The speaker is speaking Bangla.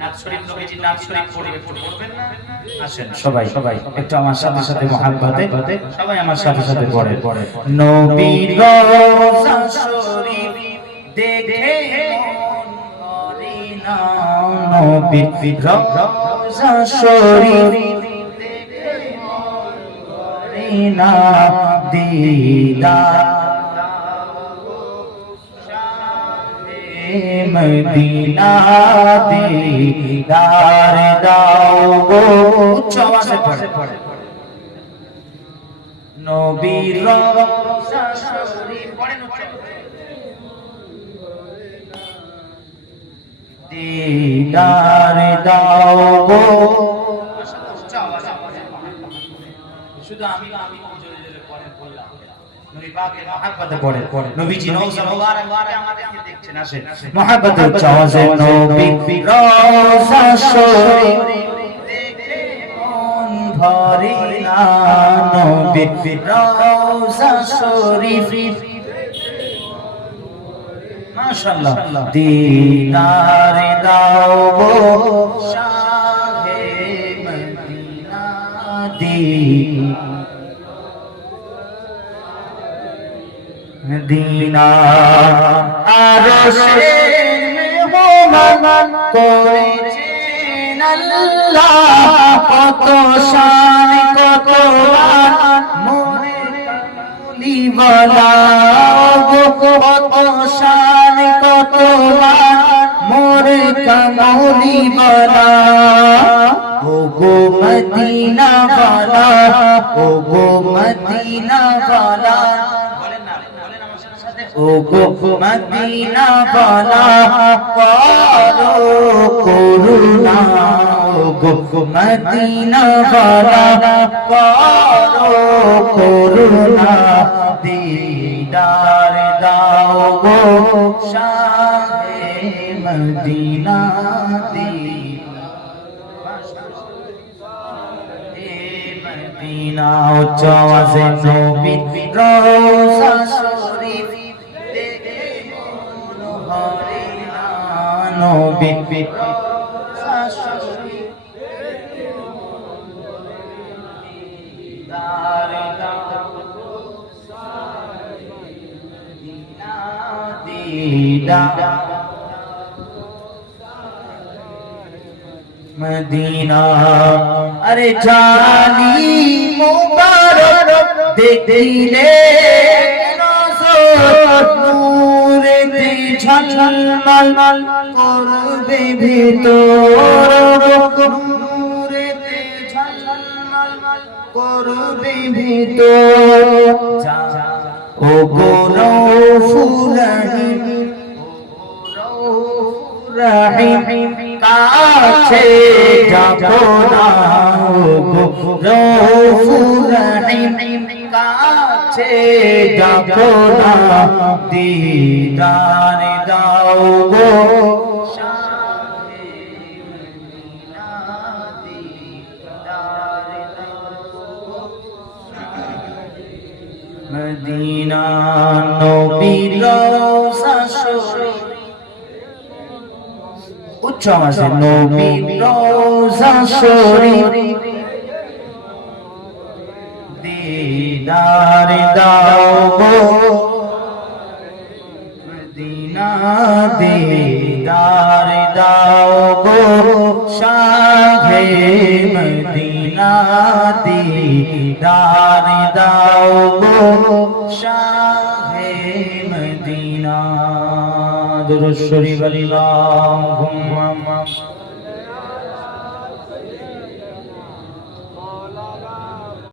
নাত শরীফ নবীজি নাত শরীফ পড়ে একটু পড়বেন না? আসেন সবাই একটু আমার সাথে সাথে মহব্বতে সবাই আমার সাথে সাথে পড়ে নবীর রওজা শরীফ দেখে মন ভরে না নবীর রওজা শরীফ দেখে মন ভরে না দিদার মদিনা দিদার দাও গো উচ্চ আওয়াজে পড়ে নবীর রওজা শরীফ পড়েন দিদার দাও গো উচ্চ আওয়াজে শুধু আমি জোরে জোরে পড়েন বললাম নবী পাকের মহব্বতে পড়ে নবীজি রওজা মুবারক আমাদেরকে দেখছেন আসেন মহব্বতে উচ্চ আওয়াজে নবী রওজা শরীফ দেখে মন ভরে না নবী রওজা শরীফ মাশাআল্লাহ দিদার দাও গো শাহে মদিনা মদিনা আরশে মেহমান করেছেন আল্লাহ কত শান কত মান মোরে কামলিওয়ালা কত শান কত মান মোরে কামলিওয়ালা ও গো মদিনা ওয়ালা ও গো মদিনা ওয়ালা ও গো মদিনা ওয়ালা করো করুণা ও গো মদিনা ওয়ালা করো করুণা দিদার দাও গো শাহে মদিনা মদিনা উচ্চ আওয়াজে নবীর রওজা শরীফ দেখে মন ভরে না নবীর রওজা শরীফ দেখে মন ভরে না দিদার মদিনা আরে জানি মুবারক দেখিলে নূরেতে ঝলমল করবে ভিতর নূরেতে ঝলমল করবে ভিতর ও গো রউফুর রহিম কাছে যাবো না গো রউফুর রহিম কাছে যাবো না দিদার দাও গো শাহে মদিনা দিদার দাও মদিনা নবীর রওজা শরীফ উচ্চ আওয়াজে নবীর রওজা শরীফ দিদার দাও গো মদিনা দিদার দাও গো শাহে মদিনা দিদার দাও গো শাহে মদিনা দুরূদ শরীফ আল্লাহুম্মা